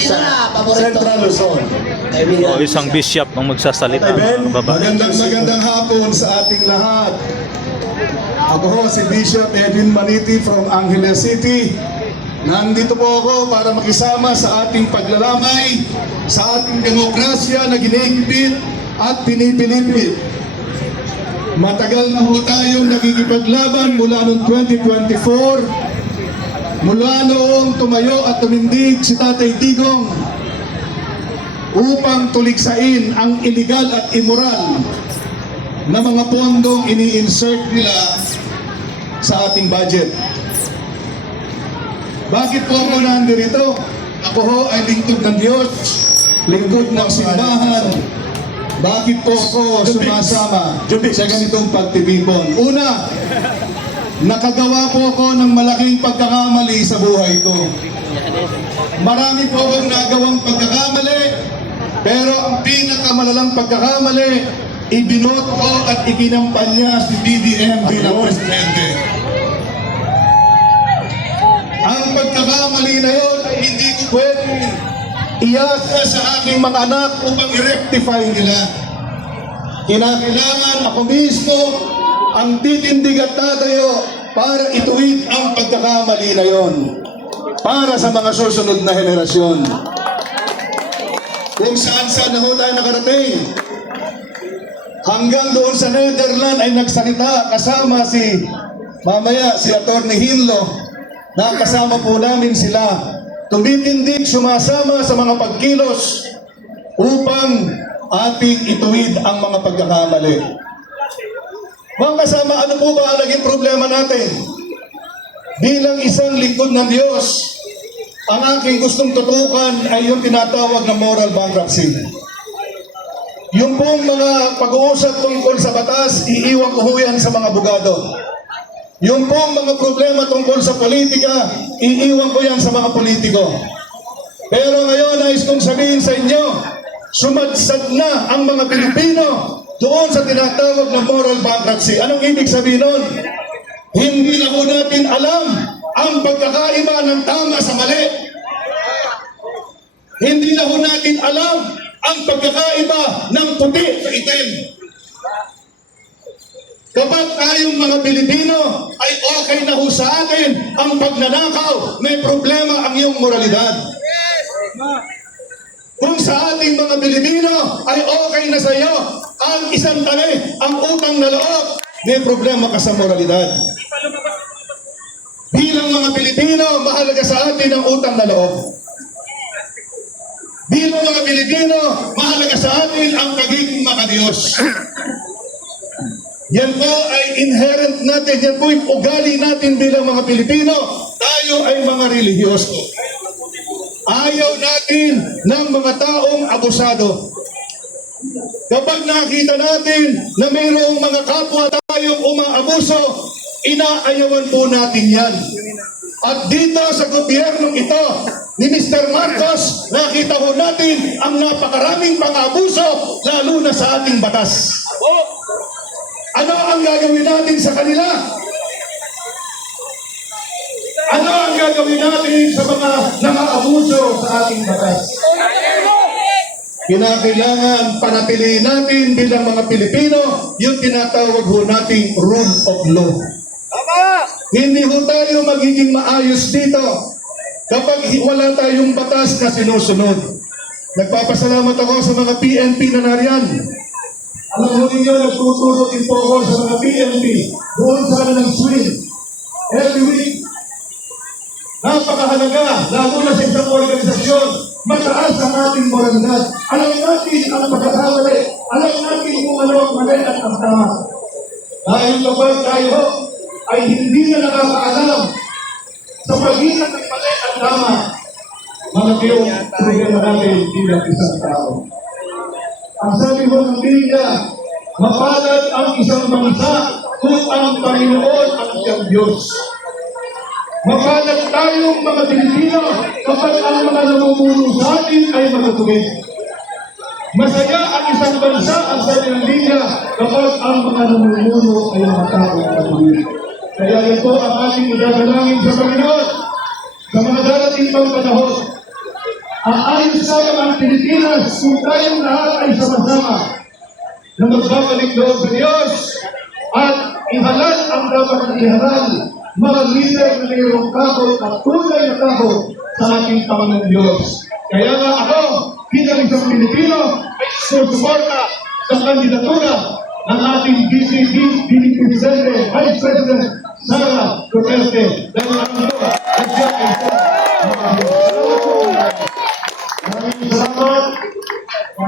sa Central Luzon. O, isang bishop ang magsasalita. Amen. Baba. Magandang hapon sa ating lahat. Ako ho si Bishop Edwin Maniti from Angeles City. Nandito po ako para makisama sa ating paglalamay sa ating demokrasya na ginigpit at pinipilipit. Matagal na ho tayong nagkikipaglaban mula noong 2024, mula noong tumayo at tumindig si Tatay Digong upang tuliksain ang illegal at immoral na mga pondong ini-insert nila sa ating budget. Bakit po ako nandito? Ako ho ay lingkod ng Diyos, lingkod ng simbahan. Bakit po ako sumasama sa ganitong pagtitipon? Una, nakagawa po ako ng malaking pagkakamali sa buhay ko. Marami po akong nagawang pagkakamali, pero ang pinakamalalang pagkakamali, ibinot ko at ikinampanya si BBM bilang presidente. Ang pagkakamali na yun ay hindi ko pwede iasa sa aking mga anak upang i-rectify nila. Kinakailangan ako mismo ang titindig at tatayo para ituwid ang pagkakamali na yon para sa mga susunod na henerasyon. Kung saan na ho tayo nakarating, hanggang doon sa Netherlands ay nagsalita kasama si Atty. Hinlo, na kasama po namin sila, tumitindig, sumasama sa mga pagkilos upang ating ituwid ang mga pagkakamali. Mga kasama, ano po ba ang naging problema natin? Bilang isang lingkod ng Diyos, ang aking gustong tutukan ay yung tinatawag na moral bankruptcy. Yung pong mga pag-uusap tungkol sa batas, iiwan ko ho yan sa mga abogado. Yung pong mga problema tungkol sa politika, iiwan ko yan sa mga politiko. Pero ngayon, nais kong sabihin sa inyo, sumadsad na ang mga Pilipino doon sa tinatawag na moral bankruptcy. Anong ibig sabihin nun? Hindi na po natin alam ang pagkakaiba ng tama sa mali. Hindi na po natin alam ang pagkakaiba ng puti sa itim. Kapag tayong mga Pilipino ay okay na ho sa atin ang pagnanakaw, may problema ang iyong moralidad. Kung sa ating mga Pilipino ay okay na sa iyo ang isang tabi, ang utang na loob, may problema ka sa moralidad. Bilang mga Pilipino, mahalaga sa atin ang utang na loob. Bilang mga Pilipino, mahalaga sa atin ang pagiging makadiyos. Yan po ay inherent natin, yan po yung ugali natin bilang mga Pilipino. Tayo ay mga relihiyoso. Ayaw natin ng mga taong abusado. Kapag nakita natin na mayroong mga kapwa tayong umaabuso, inaayawan po natin yan. At dito sa gobyernong ito ni Mr. Marcos, nakita po natin ang napakaraming pang-abuso, lalo na sa ating batas. Ano ang gagawin natin sa kanila? Ano ang gagawin natin sa mga nang-aabuso sa ating batas? Kinakailangan panatilihin natin bilang mga Pilipino yung tinatawag ho nating rule of law. Hindi ho tayo magiging maayos dito kapag wala tayong batas na sinusunod. Nagpapasalamat ako sa mga PNP na nariyan. Alam mo ninyo, nagtuturo din po ako sa mga PNP doon sa ng swing. Every week, napakahalaga, lalo na sa isang organisasyon, mataas ang ating moralidad. Alam natin ang pagkakamali. Alam natin kung ano ang mali at ang tama. Dahil kapag tayo ay hindi na nakakaalam sa pagitan ng mali at tama, malaki yung problema natin bilang isang tao. Ang sabi mo ng Biblia, mapalad ang isang bansa kung ang Panginoon ang siyang Diyos. Mapalad tayong mga Pilipino kapag ang mga namumuno sa atin ay matutuwid. Masaya ang isang bansa, ang sabi ng Biblia, kapag ang mga namumuno ay matakot at matuwid. Kaya ito ang ating idadalangin sa Panginoon sa mga darating pang panahon. Aayos tayo ang Pilipinas kung tayong lahat ay sama-sama na magbabalik loob sa Diyos at ihalal ang dapat na ihalal mga leader na mayroong takot at tunay na takot sa ating Panginoong Diyos. Kaya nga ako, bilang isang Pilipino, ay susuporta sa kandidatura ng ating Vice President Sara Duterte. Dahil ang ito